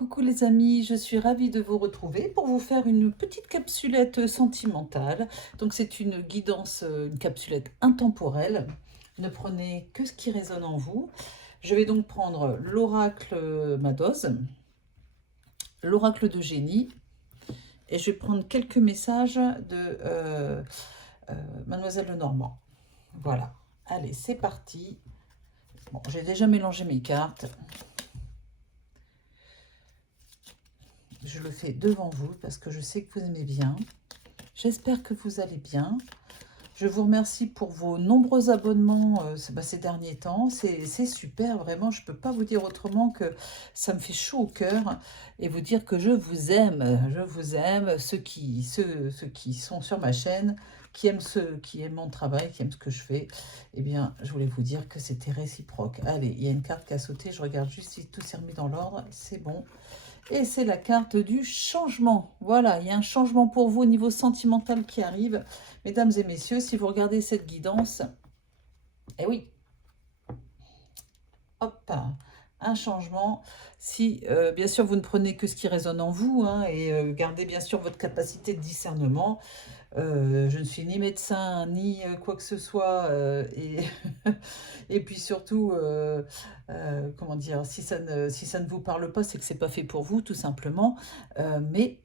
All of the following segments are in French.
Coucou les amis, je suis ravie de vous retrouver pour vous faire une petite capsulette sentimentale. Donc c'est une guidance, une capsulette intemporelle. Ne prenez que ce qui résonne en vous. Je vais donc prendre l'oracle Madoz, l'oracle de génie, et je vais prendre quelques messages de Mademoiselle Lenormand. Voilà, allez c'est parti. Bon, j'ai déjà mélangé mes cartes. Je le fais devant vous parce que je sais que vous aimez bien. J'espère que vous allez bien. Je vous remercie pour vos nombreux abonnements ces derniers temps. C'est super, vraiment. Je ne peux pas vous dire autrement que ça me fait chaud au cœur et vous dire que je vous aime. Je vous aime. Ceux qui sont sur ma chaîne, qui aiment mon travail, qui aiment ce que je fais, eh bien, je voulais vous dire que c'était réciproque. Allez, il y a une carte qui a sauté. Je regarde juste si tout s'est remis dans l'ordre. C'est bon. Et c'est la carte du changement. Voilà, il y a un changement pour vous au niveau sentimental qui arrive. Mesdames et messieurs, si vous regardez cette guidance, eh oui, hop, un changement. Si, bien sûr, vous ne prenez que ce qui résonne en vous, hein, et gardez bien sûr votre capacité de discernement. Je ne suis ni médecin, ni quoi que ce soit, et puis surtout, comment dire, si ça ne vous parle pas, c'est que c'est pas fait pour vous, tout simplement. Mais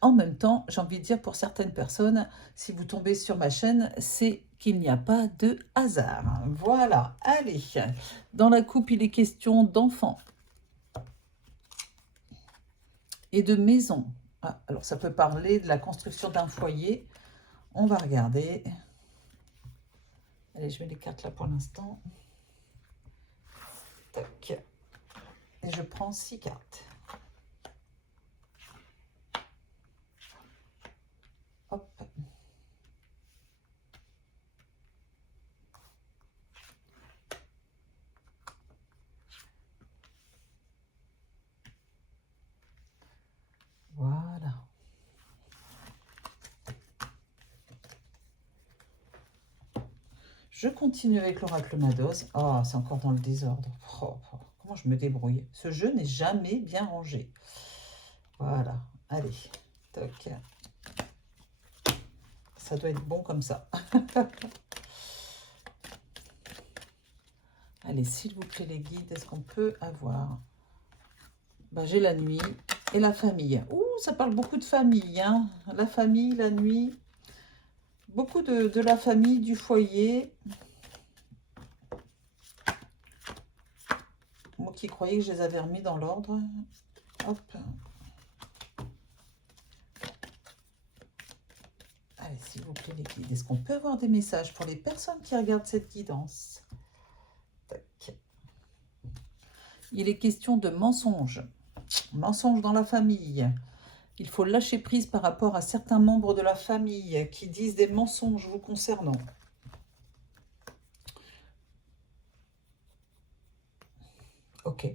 en même temps, j'ai envie de dire pour certaines personnes, si vous tombez sur ma chaîne, c'est qu'il n'y a pas de hasard. Voilà, allez. Dans la coupe, il est question d'enfants et de maison. Ah, alors, ça peut parler de la construction d'un foyer. On va regarder. Allez, je mets les cartes là pour l'instant. Tac. Et je prends 6 cartes. Hop. Voilà. Je continue avec l'oracle Madoz. Oh, c'est encore dans le désordre. Oh, oh, comment je me débrouille. Ce jeu n'est jamais bien rangé. Voilà. Allez. Toc. Ça doit être bon comme ça. Allez, s'il vous plaît, les guides, est-ce qu'on peut avoir... Ben, j'ai la nuit et la famille. Ouh, ça parle beaucoup de famille, hein. La famille, la nuit. Beaucoup de la famille, du foyer. Moi qui croyais que je les avais remis dans l'ordre. Hop. Allez, s'il vous plaît, les guides. Est-ce qu'on peut avoir des messages pour les personnes qui regardent cette guidance? Tac. Il est question de mensonges. Mensonges dans la famille. Il faut lâcher prise par rapport à certains membres de la famille qui disent des mensonges vous concernant. Ok.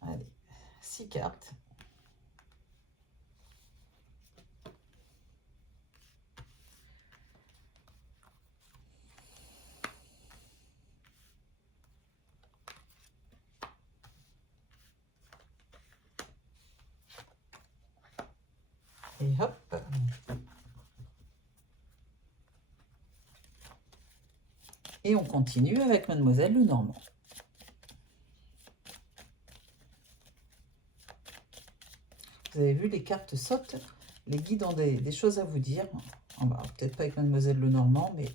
Allez, 6 cartes. Et hop. Et on continue avec Mademoiselle Lenormand. Vous avez vu, les cartes sautent. Les guides ont des choses à vous dire. Peut-être pas avec Mademoiselle Lenormand, mais...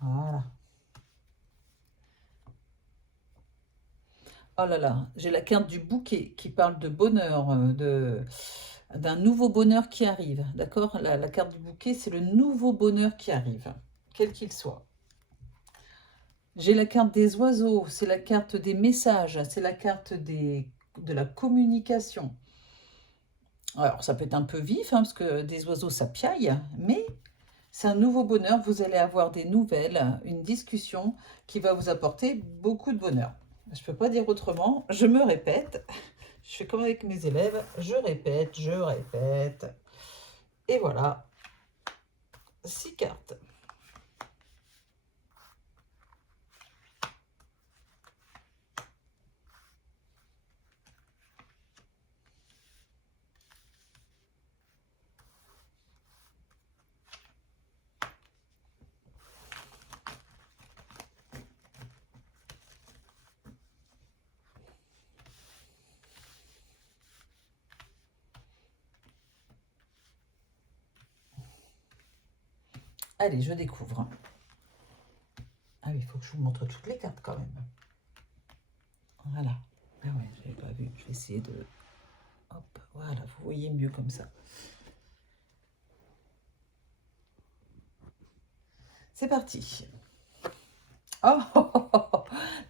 Voilà. Oh là là, j'ai la carte du bouquet qui parle de bonheur, d'un nouveau bonheur qui arrive. D'accord, la carte du bouquet, c'est le nouveau bonheur qui arrive, quel qu'il soit. J'ai la carte des oiseaux, c'est la carte des messages, c'est la carte de la communication. Alors, ça peut être un peu vif, hein, parce que des oiseaux, ça piaille, mais c'est un nouveau bonheur. Vous allez avoir des nouvelles, une discussion qui va vous apporter beaucoup de bonheur. Je ne peux pas dire autrement, je me répète. Je fais comme avec mes élèves, je répète, je répète. Et voilà, 6 cartes. Allez, je découvre. Ah oui, il faut que je vous montre toutes les cartes quand même. Voilà. Ah ouais, je n'avais pas vu. Je vais essayer de... Hop, voilà, vous voyez mieux comme ça. C'est parti. Oh,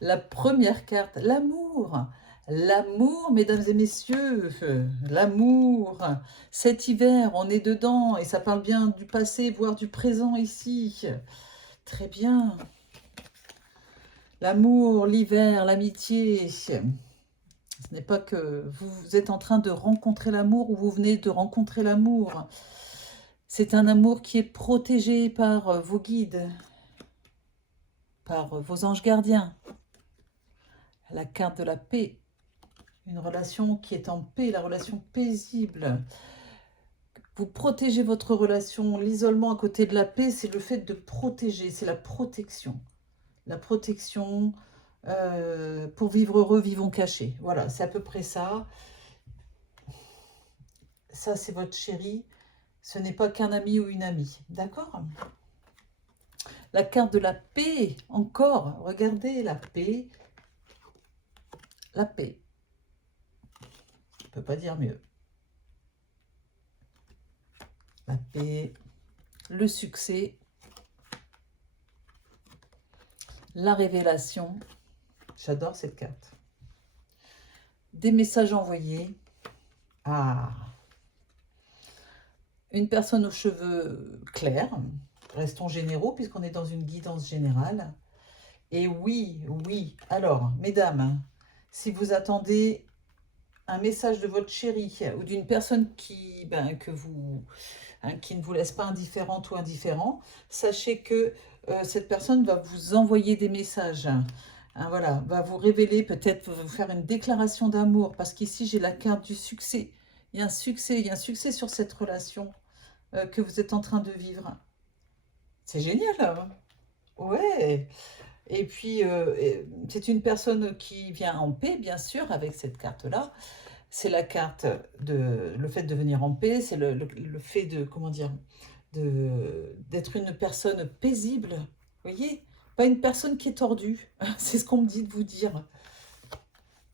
la première carte, l'amour. L'amour, mesdames et messieurs, l'amour. Cet hiver, on est dedans et ça parle bien du passé, voire du présent ici. Très bien. L'amour, l'hiver, l'amitié. Ce n'est pas que vous êtes en train de rencontrer l'amour ou vous venez de rencontrer l'amour. C'est un amour qui est protégé par vos guides, par vos anges gardiens. La carte de la paix. Une relation qui est en paix, la relation paisible. Vous protégez votre relation. L'isolement à côté de la paix, c'est le fait de protéger, c'est la protection. La protection pour vivre heureux, vivons cachés. Voilà, c'est à peu près ça. Ça, c'est votre chéri. Ce n'est pas qu'un ami ou une amie. D'accord? La carte de la paix, encore. Regardez, la paix. La paix. Je ne peux pas dire mieux. La paix, le succès, la révélation. J'adore cette carte. Des messages envoyés. Ah. Une personne aux cheveux clairs. Restons généraux puisqu'on est dans une guidance générale. Et oui, oui. Alors, mesdames, si vous attendez un message de votre chéri ou d'une personne qui, qui ne vous laisse pas indifférente ou indifférent, sachez que cette personne va vous envoyer des messages. Voilà, va vous révéler, peut-être vous faire une déclaration d'amour, parce qu'ici j'ai la carte du succès. Il y a un succès sur cette relation que vous êtes en train de vivre. C'est génial, hein? Ouais. Et puis, c'est une personne qui vient en paix, bien sûr, avec cette carte-là. C'est la carte de le fait de venir en paix, c'est le fait de, comment dire, d'être une personne paisible, vous voyez? Pas une personne qui est tordue, c'est ce qu'on me dit de vous dire.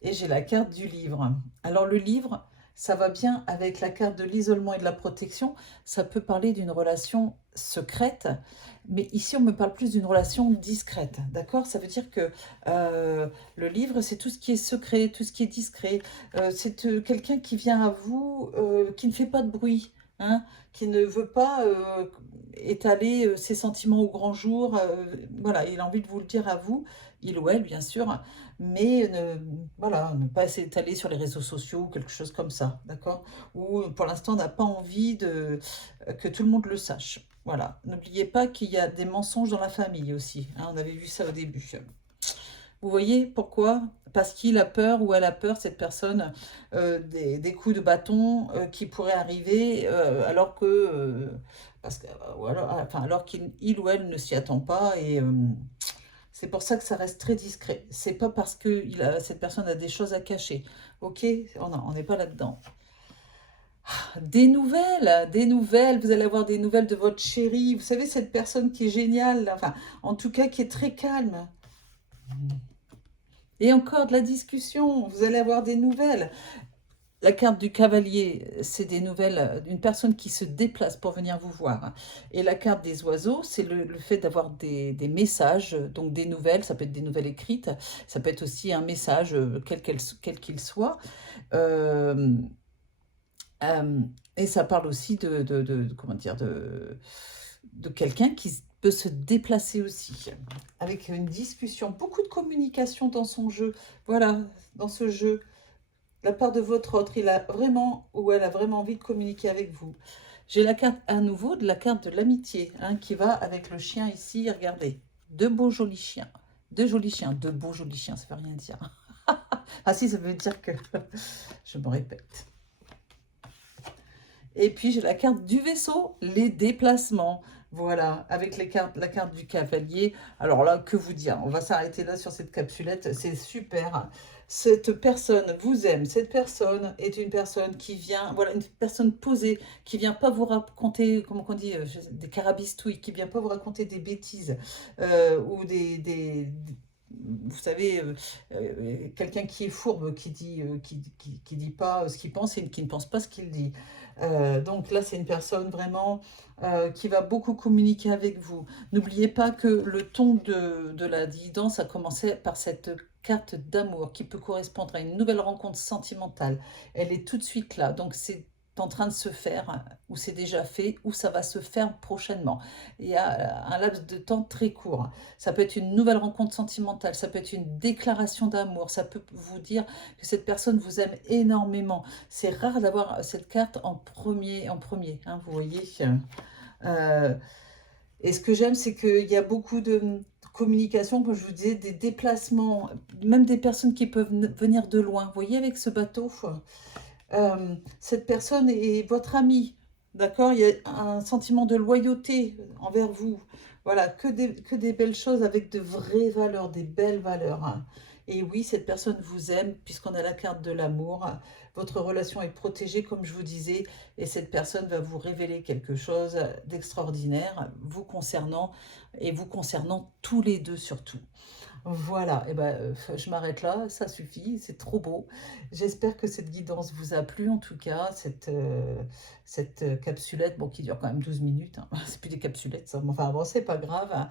Et j'ai la carte du livre. Alors le livre, ça va bien avec la carte de l'isolement et de la protection. Ça peut parler d'une relation secrète, mais ici on me parle plus d'une relation discrète, d'accord? Ça veut dire que le livre, c'est tout ce qui est secret, tout ce qui est discret. C'est quelqu'un qui vient à vous, qui ne fait pas de bruit, hein, qui ne veut pas étaler ses sentiments au grand jour. Voilà, il a envie de vous le dire à vous, il ou elle bien sûr, mais voilà, ne pas s'étaler sur les réseaux sociaux ou quelque chose comme ça, d'accord? Ou pour l'instant n'a pas envie que tout le monde le sache. Voilà, n'oubliez pas qu'il y a des mensonges dans la famille aussi, hein, on avait vu ça au début. Vous voyez pourquoi? Parce qu'il a peur ou elle a peur, cette personne, des coups de bâton qui pourraient arriver alors que... parce que, alors qu'il ou elle ne s'y attend pas et... c'est pour ça que ça reste très discret. C'est pas parce que cette personne a des choses à cacher. Ok? On n'est pas là-dedans. Des nouvelles. Vous allez avoir des nouvelles de votre chéri. Vous savez, cette personne qui est géniale, enfin, en tout cas, qui est très calme. Et encore de la discussion. Vous allez avoir des nouvelles. La carte du cavalier, c'est des nouvelles d'une personne qui se déplace pour venir vous voir. Et la carte des oiseaux, c'est le fait d'avoir des messages, donc des nouvelles, ça peut être des nouvelles écrites, ça peut être aussi un message, quel qu'il soit. Euh, et ça parle aussi comment dire, de quelqu'un qui peut se déplacer aussi, avec une discussion, beaucoup de communication dans son jeu. Voilà, dans ce jeu. de la part de votre autre, il a vraiment ou elle a vraiment envie de communiquer avec vous. J'ai la carte à nouveau de la carte de l'amitié, hein, qui va avec le chien ici. Regardez, deux beaux jolis chiens. Deux jolis chiens, deux beaux jolis chiens, ça veut rien dire. Ah si, ça veut dire que... Je me répète. Et puis j'ai la carte du vaisseau, les déplacements. Voilà, avec la carte du cavalier. Alors là, que vous dire? On va s'arrêter là sur cette capsulette. C'est super. Cette personne vous aime. Cette personne est une personne qui vient, voilà, une personne posée, qui vient pas vous raconter, comment on dit, des carabistouilles, qui vient pas vous raconter des bêtises ou vous savez, quelqu'un qui est fourbe, qui dit pas ce qu'il pense et qui ne pense pas ce qu'il dit. Donc là, c'est une personne vraiment qui va beaucoup communiquer avec vous. N'oubliez pas que le ton de la guidance a commencé par cette carte d'amour qui peut correspondre à une nouvelle rencontre sentimentale. Elle est tout de suite là. Donc c'est en train de se faire, ou c'est déjà fait, ou ça va se faire prochainement. Il y a un laps de temps très court. Ça peut être une nouvelle rencontre sentimentale, ça peut être une déclaration d'amour, ça peut vous dire que cette personne vous aime énormément. C'est rare d'avoir cette carte en premier, hein, vous voyez. Et ce que j'aime, c'est qu'il y a beaucoup de communication, comme je vous disais, des déplacements, même des personnes qui peuvent venir de loin. Vous voyez, avec ce bateau, cette personne est votre amie, d'accord? Il y a un sentiment de loyauté envers vous. Voilà, que des belles choses avec de vraies valeurs, des belles valeurs, hein. Et oui, cette personne vous aime, puisqu'on a la carte de l'amour. Votre relation est protégée, comme je vous disais, et cette personne va vous révéler quelque chose d'extraordinaire vous concernant, et vous concernant tous les deux surtout. Voilà, et ben, je m'arrête là, ça suffit, c'est trop beau. J'espère que cette guidance vous a plu, en tout cas, cette capsulette, bon, qui dure quand même 12 minutes, hein. C'est plus des capsulettes, ça, mais enfin bon, c'est pas grave, hein.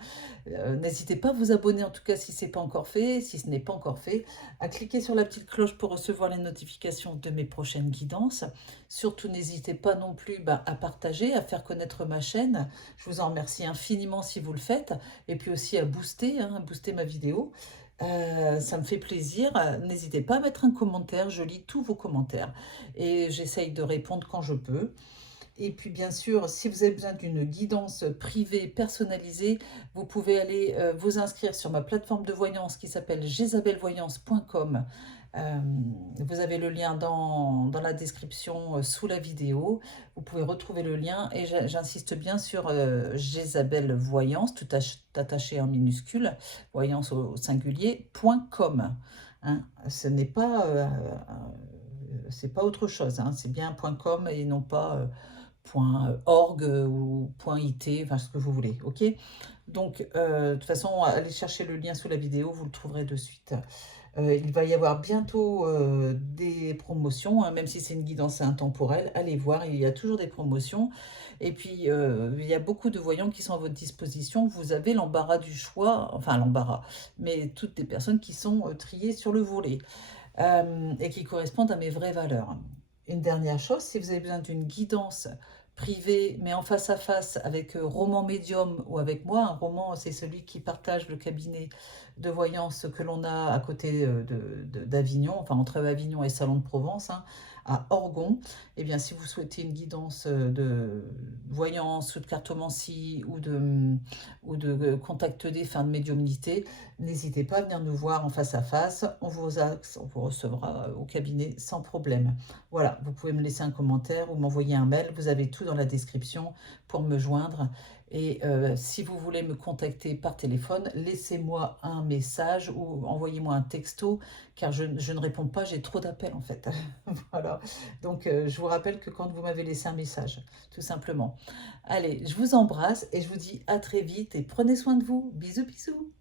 N'hésitez pas à vous abonner, en tout cas, si c'est pas encore fait, si ce n'est pas encore fait, à cliquer sur la petite cloche pour recevoir les notifications de mes prochaines guidances. Surtout, n'hésitez pas non plus à partager, à faire connaître ma chaîne. Je vous en remercie infiniment si vous le faites, et puis aussi à booster, hein, booster ma vidéo. Ça me fait plaisir. N'hésitez pas à mettre un commentaire, je lis tous vos commentaires et j'essaye de répondre quand je peux. Et puis bien sûr, si vous avez besoin d'une guidance privée personnalisée, vous pouvez aller vous inscrire sur ma plateforme de voyance qui s'appelle jezabelvoyance.com. Vous avez le lien dans la description sous la vidéo. Vous pouvez retrouver le lien et j'insiste bien sur Jezabel Voyance, tout attaché en minuscule, voyance au singulier, .com. Hein. Ce n'est pas, c'est pas autre chose, hein. C'est bien .com et non pas .org ou .it, enfin ce que vous voulez, ok? Donc, de toute façon, allez chercher le lien sous la vidéo, vous le trouverez de suite. Il va y avoir bientôt des promotions, hein, même si c'est une guidance intemporelle, allez voir, il y a toujours des promotions. Et puis, il y a beaucoup de voyants qui sont à votre disposition. Vous avez l'embarras du choix, enfin l'embarras, mais toutes des personnes qui sont triées sur le volet et qui correspondent à mes vraies valeurs. Une dernière chose, si vous avez besoin d'une guidance privée, mais en face à face avec Roman Médium ou avec moi, un roman, c'est celui qui partage le cabinet de voyance que l'on a à côté d'Avignon, enfin entre Avignon et Salon de Provence, hein, à Orgon. Eh bien, si vous souhaitez une guidance de voyance ou de cartomancie ou de contact défunt, de médiumnité, n'hésitez pas à venir nous voir en face à face. On vous recevra au cabinet sans problème. Voilà, vous pouvez me laisser un commentaire ou m'envoyer un mail. Vous avez tout dans la description pour me joindre. Et si vous voulez me contacter par téléphone, laissez-moi un message ou envoyez-moi un texto, car je ne réponds pas, j'ai trop d'appels en fait. Voilà, donc je vous rappelle que quand vous m'avez laissé un message, tout simplement. Allez, je vous embrasse et je vous dis à très vite et prenez soin de vous. Bisous, bisous.